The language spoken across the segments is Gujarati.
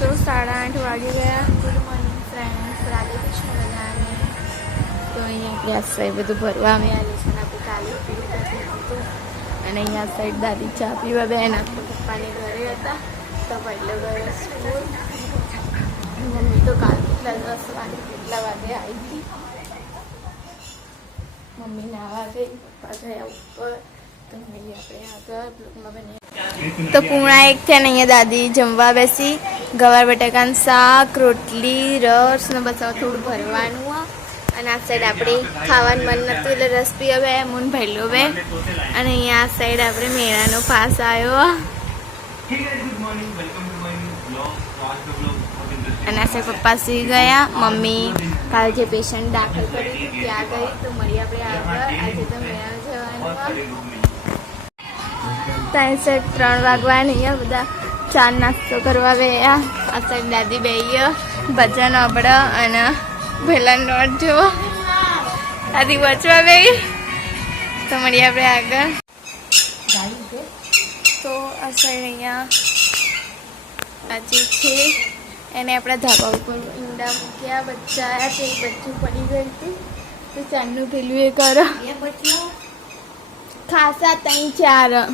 તો 8:30 વાગી ગયા. Good morning friends, Radhe Krishna બધાને. તો અહીંયા આપણે આ સાઈડ બધું ભરવા આવ્યા લેશન આપણે કાલે પીવું હતું. અને અહીંયા સાઈડ દાદી ચા પીવા બેન તો પપ્પાને ઘરે હતા તો પહેલો ગયો સ્કૂલ. મમ્મી તો કાલ કેટલા 10 વાગે કેટલા વાગે આવી હતી. મમ્મી નાવા ગઈ, પપ્પા ગયા ઉપર. તો અહીં આપણે આગળ બ્લોકમાં બને તો પૂણા 1 થયા ને અહીંયા દાદી જમવા બેસી. ગવાર બટાકાનું શાક, રોટલી, રસ ને બસ થોડું ભરવાનું. અને આ સાઈડ આપણે ખાવાનું મન નતું એટલે રસ પીવા બે મૂન ભૈલો બે. અને અહીંયા આ સાઈડ આપણે મેળાનો પાસ આવ્યો. અને આ સાઈડ પપ્પા સુઈ ગયા. મમ્મી કાલે જે પેશન્ટ દાખલ કરી હતી ત્યાં ગઈ. તો મળીએ આપણે આગળ. આજે તો મેળા જવાનું. ત્યાં સાઈડ 3 વાગવાની. અહીંયા બધા ચા નાસ્તો કરવા ગયા. આ સાઈડ દાદી બેહીએ ભજન અબડે અને પહેલા નોટ જુઓ. દાદી બચવા ગઈ. તો મળીએ આપણે આગળ. તો આ સાઈડ અહીંયા આજે છે એને આપણા ધાબા ઉપર ઈંડા મૂક્યા. બચ્ચા આવ્યા તો એક બચ્ચું પડી ગયું હતું. તો ચારનું પેલું એ કરો ખાસા 3-4.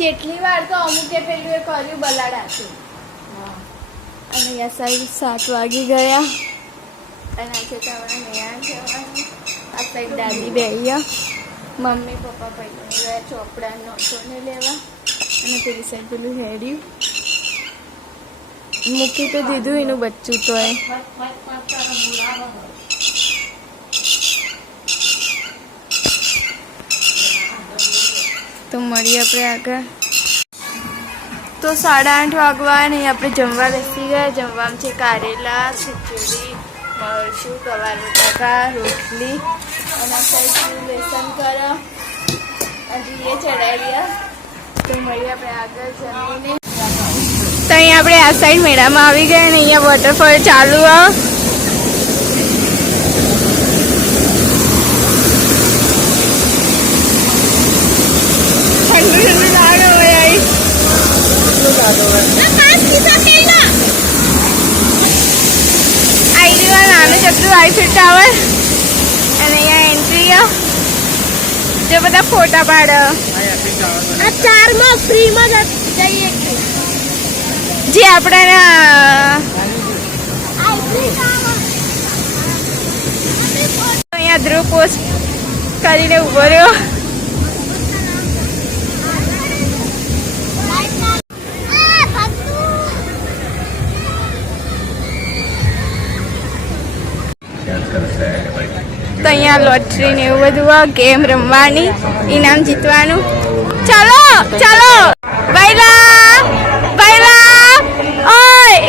જેટલી વાર તો અમુકે પેલું એ કર્યું બલાડાતું. અને અહીંયા સાઈડ 7 વાગી ગયા. અને આજે તમારા મેળા જવાનું. આ સાઈડ દાદી બેહીએ. મમ્મી પપ્પા પહેલા ગયા ચોપડા નોટોને લેવા. અને પેલી સાઈડ પેલું હેડ્યું મૂકી તો દીધું એનું બચ્ચું તો એ. તો મળીએ આપણે આગળ. તો 8:30 વાગવા ને આપણે જમવા બેસી ગયા. જમવામાં છે કારેલા, ખીચડી, મરચું, ગવાર બટાકા, રોટલી. અને આ સાઈડ લેસન કરો હજી એ ચડાવીએ. તો મળીએ આપણે આગળ જમીને. તો અહીંયા આપણે આ સાઈડ મેળામાં આવી ગયા. અને અહીંયા વોટરફોલ ચાલુ આઈફિલ ટાવર. અને અહીંયા એન્ટ્રી જે બધા ફોટા પાડે. આ 4માં ફ્રીમાં જઈએ જે આપણે અહીંયા ધ્રુવ પોસ્ટ કરીને ઉભો રહ્યો. તો અહીંયા લોટરી ને એવું બધું ગેમ રમવાની, ઇનામ જીતવાનું. ચાલો ચાલો બાયલા બાયલા ઓય.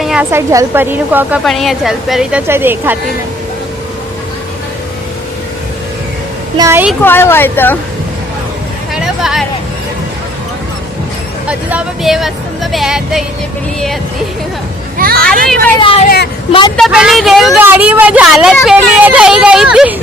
અહીંયા આ સાઈડ જલપરીનું કોક પણ અહીંયા જલપરી તો છે દેખાતી નહીં. નહીં કોઈ હોય તો બરાબર. હજુ તો આપણે બે વસ્તુ તો બે થઈ છે. પેલી એ હતી મન તો પેલી રેલગાડીમાં હાલત પેલી એ થઈ ગઈ હતી.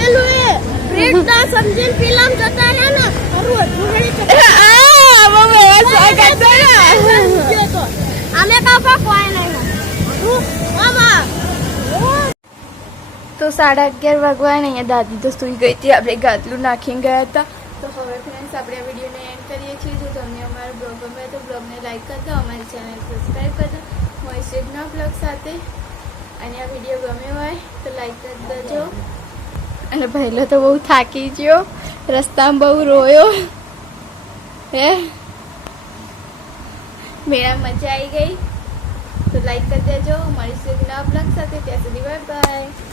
તો 11:30 વાગવા ને અહીંયા દાદી તો સુઈ ગઈ હતી. આપણે ગાદલું નાખીને ગયા હતા. તો હવે ફ્રેન્ડ્સ આપણે આ વિડીયોને એન્ડ કરીએ છીએ. જો તમને અમારો બ્લોગ ગમે તો બ્લોગને લાઈક કરજો, અમારી ચેનલ સબસ્ક્રાઈબ કરજો મળીશું એક નવા બ્લોગ સાથે. અને આ વિડીયો ગમ્યો હોય તો લાઈક કરી દેજો. અને પહેલો તો બહુ થાકી ગયો, રસ્તામાં બહુ રોયો હે, મેળા મજા આવી ગઈ. તો લાઈક કરી દેજો. મળીશું એક નવા બ્લોગ સાથે. ત્યાં સુધી બાય બાય.